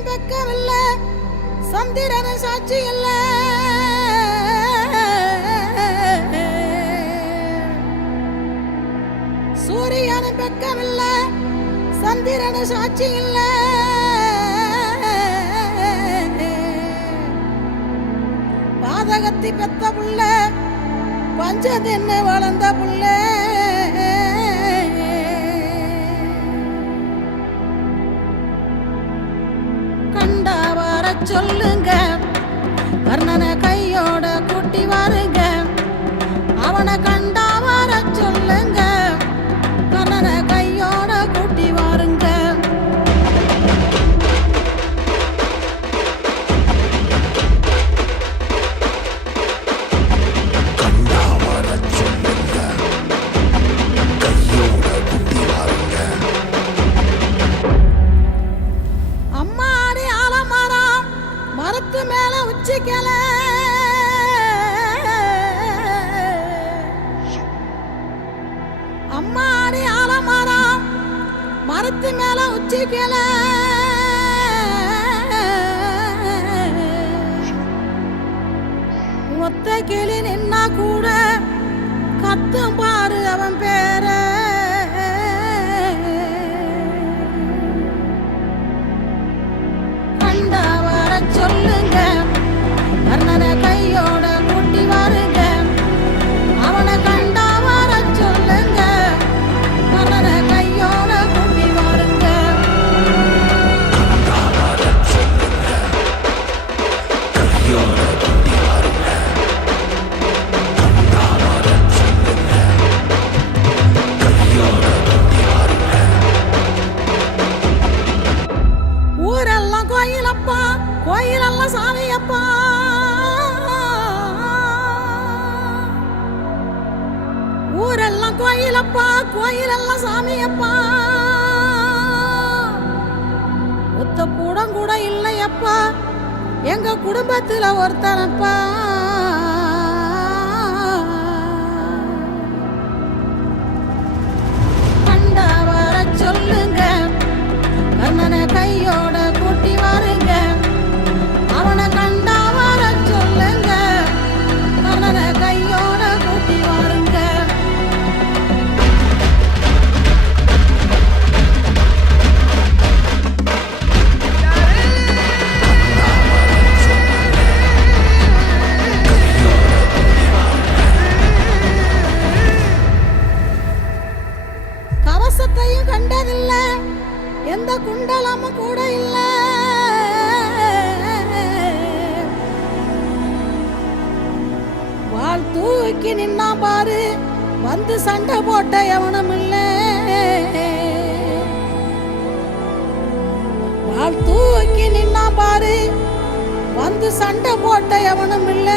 சூரியனும் பெக்கவில்ல, சந்திரனும் சாட்சி இல்ல. சூரியனும் பெக்கவில்ல, சந்திரனும் சாட்சி இல்ல. பாதகத்தி பெத்த புள்ள, பஞ்ச தின்னு வளர்ந்த புள்ள. கண்டா வர சொல்லுங்க, கர்ணனை கையோட கூட்டி வாருங்க. அவனை கண்டா வர சொல்லுங்க, கர்ணனை கையோட கூட்டி வாருங்க. அம்மாடி ஆலமரம் மரத்து மேல உச்சிக்கல, அம்மாடி ஆலமரம் மரத்து மேல உச்சிக்கல. ஒத்த கிளி நின்னா கூட கத்தும் பாரு அவன் பேர. கண்டா வர சொல்லுங்க, கர்ணனை கையோட கூட்டி வாருங்க. அவனை கண்டா வர சொல்லுங்க, கர்ணனை கையோட கூட்டி வாருங்க. ஊரெல்லாம் கோயிலப்பா, கோயிலெல்லாம் சாமியப்பா. ஊரெல்லாம் கோயிலப்பா, கோயிலெல்லாம் சாமியப்பா. ஒத்த கூடம் கூட இல்லையப்பா, எங்க குடும்பத்துல ஒருத்தனப்பா. கண்டா வர சொல்லுங்க, கர்ணனை கையோட கூட்டி வாருங்க. அவனை கண்டா வர சொல்லுங்க, கர்ணனை கையோட கூட்டி வாருங்க. கவசத்தையும் கண்டதில்ல, எந்த குண்டலமும் கூட இல்ல. வாள் தூக்கி நின்னா பாரு, வந்து சண்டை போட்ட எவனும் இல்ல. வாள் தூக்கி நின்னா பாரு, வந்து சண்டை போட்ட எவனும் இல்ல.